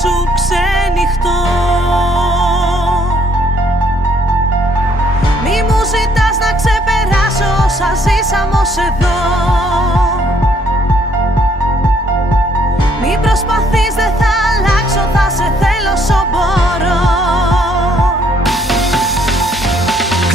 σου ξενυχτώ. Μη μου ζητάς να ξεπεράσω όσα ζήσαμε ως εδώ. Μη προσπαθείς, δεν θα αλλάξω, θα σε θέλω όσο μπορώ.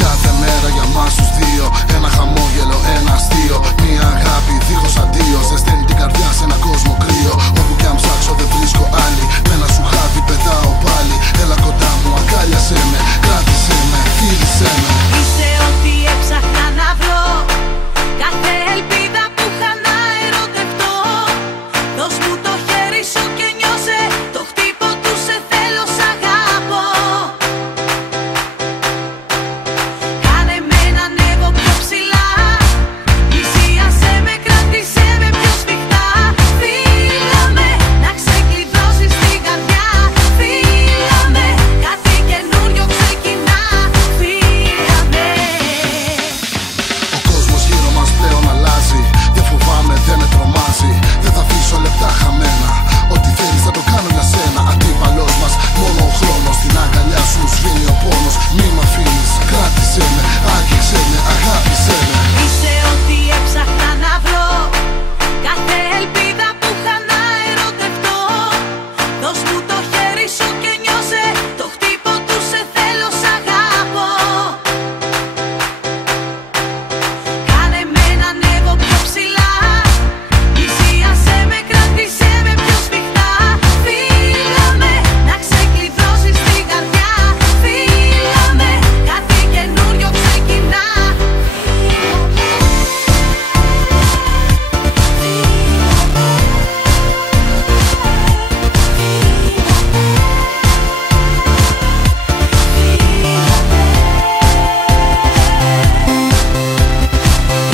Κάθε μέρα για μας τους δύο, ένα χαμόγελο, ένα αστείο. Μια αγάπη δίχως αντίο, ζεσταίνει την καρδιά σε ένα κόσμο κρύο. Όπου κι αν ψάξω δεν βρίσκω άλλη, με ένα σου χάδι πετάω πάλι. Έλα κοντά μου, αγκάλιασέ με, κράτησέ με, φίλησέ με. Είσαι ό,τι έψαχνα να βρω, κάθε ελπίδα που είχα να ερωτευτώ. Δώσ' μου το χέρι σου και νιώσε το χτύπο του σε θέλω, σ' αγαπώ. Κάνε με να ανέβω πιο ψηλά, πλησίασέ με, κράτησέ με πιο σφιχτά. Φίλα με, να ξεκλειδώσεις την καρδιά. Φίλα με, κάτι καινούριο ξεκινά. Φίλα με. Ο κόσμος γύρω μας πλέον αλλάζει, δεν φοβάμαι, δεν με τρομάζει. Δεν θα αφήσω λεπτά χαμένα, ό,τι θέλεις θα το κάνω για σένα. Αντίπαλος μας μόνο ο χρόνος, στην αγκαλιά σου σβήνει ο πόνος. Μη μ' αφήνεις, κράτησέ με, άγγιξέ με, αγάπησέ με. Είσαι ό,τι έψαχνα να βρω, κάθε ελπίδα που είχα να ερωτευτώ. Δώσ' μου το χέρι σου και νιώσε το χτύπο του σε θέλω, σ' αγαπώ. Κάνε με να ανέβω πιο ψηλά, πλησίασέ με, κράτησέ με πιο σφιχτά. Φίλα με, να ξεκλειδώσεις την καρδιά. Φίλα με, κάτι καινούριο ξεκινά.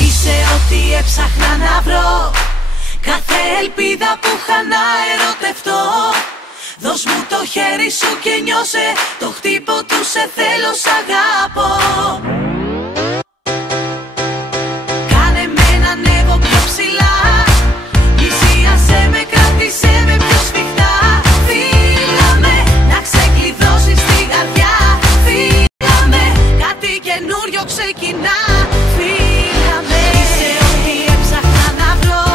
Είσαι ό,τι έψαχνα να βρω, κάθε ελπίδα που είχα να ερωτευτώ. Δώσ' μου το χέρι σου και νιώσε το χτύπο του σε θέλω, σ' αγαπώ. Κάνε με να ανέβω πιο ψηλά, πλησίασέ με, κράτησέ με πιο σφιχτά. Φίλα με, να ξεκλειδώσεις την καρδιά. Φίλα με, κάτι καινούριο ξεκινά. Φίλα με. Είσαι ό,τι έψαχνα να βρω,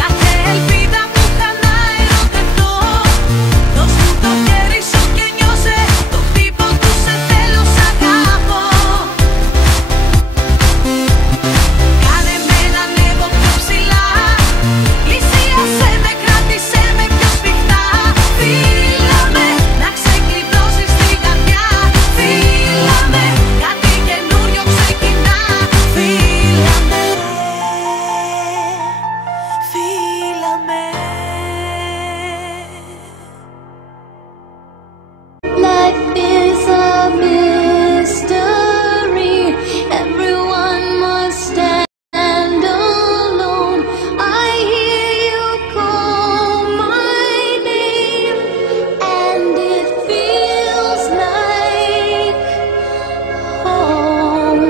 κάθε ελπίδα που είχα να ερωτευτώ. Δώσ' μου το χέρι σου και νιώσε το χτύπο του σε θέλω, σ' αγαπώ. Κάνε με να ανέβω πιο ψηλά, πλησίασέ με, κράτησέ με πιο σφιχτά. Φίλα με, να ξεκλειδώσεις την καρδιά. Φίλα με, κάτι καινούριο ξεκινά. Φίλα με, φίλα με. Life is a mystery. Everyone must stand alone. I hear you call my name, and it feels like home.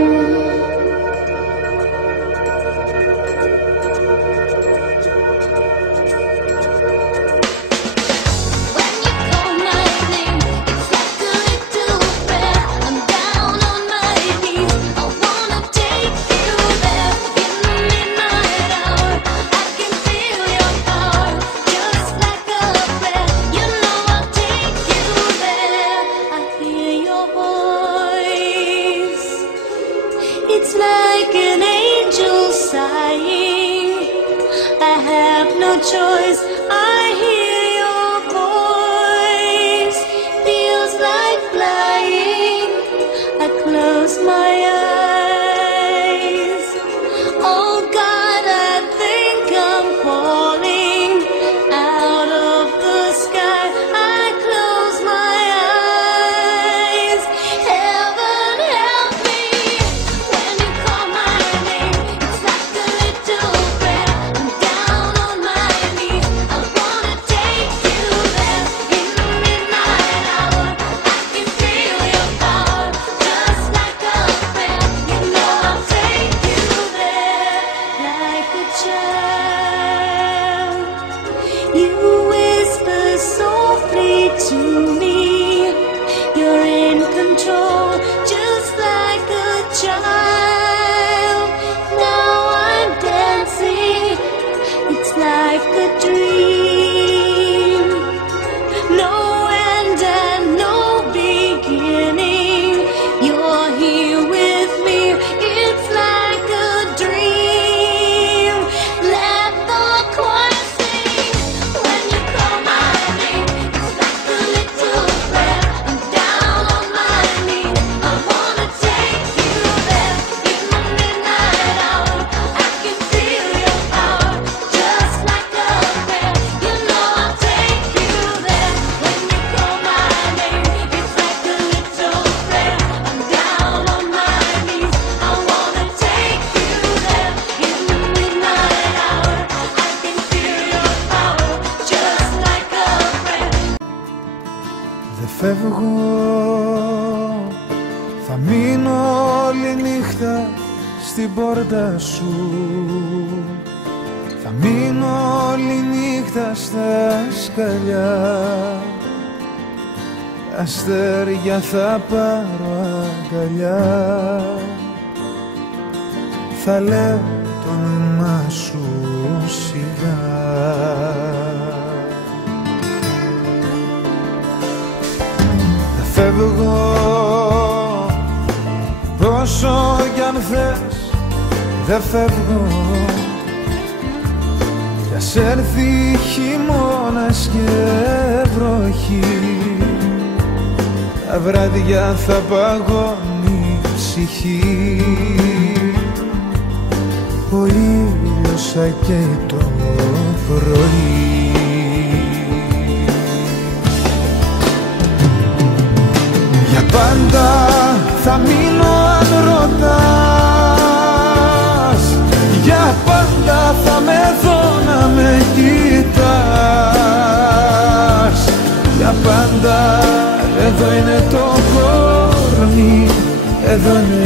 When you call my name, it's like a little prayer. I'm down on my knees. I wanna take you there in the midnight hour. I can feel your power, just like a prayer. You know I'll take you there. I hear your voice. It's like an angel sighing. I have no choice. I hear your voice. Feels like flying. I close my eyes. Oh God, I think I'm falling out of the sky. I close my eyes. Heaven help me when you call my name. It's like a little prayer. I'm down on my knees. I wanna take you there in the midnight hour. I can feel your power, just like a prayer. You know I'll take you there like a child. You whisper softly. to me. You're in control, just like a child. Now I'm dancing, it's like a dream. No end and no beginning. You're here with me, it's like a dream. Let the choir sing when you call my name. It's like a little prayer. I'm down on my knees. I wanna take you there in the midnight hour. I can feel your power, just like a prayer. You know I'll take you there when you call my name. It's like a little prayer. I'm down on my knees. I wanna take you there in the midnight hour. I can feel your power, just like a prayer. Δεν φεύγω, θα μείνω όλη νύχτα στην πόρτα σου. Θα μείνω όλη νύχτα στα σκαλιά. Αστέρια θα πάρω αγκαλιά. Θα λέω το όνομά σου σιγά. Δεν φεύγω, πόσο κι αν θες δεν φεύγω. Κι ας έρθει χειμώνας και βροχή, τα βράδια θα παγώνει η ψυχή. Ο ήλιος θα καίει το πρωί. Για πάντα θα μείνω αν ρωτάς. Για πάντα θα με δω να με κοιτάς. Για πάντα εδώ είναι το κορμί, εδώ είναι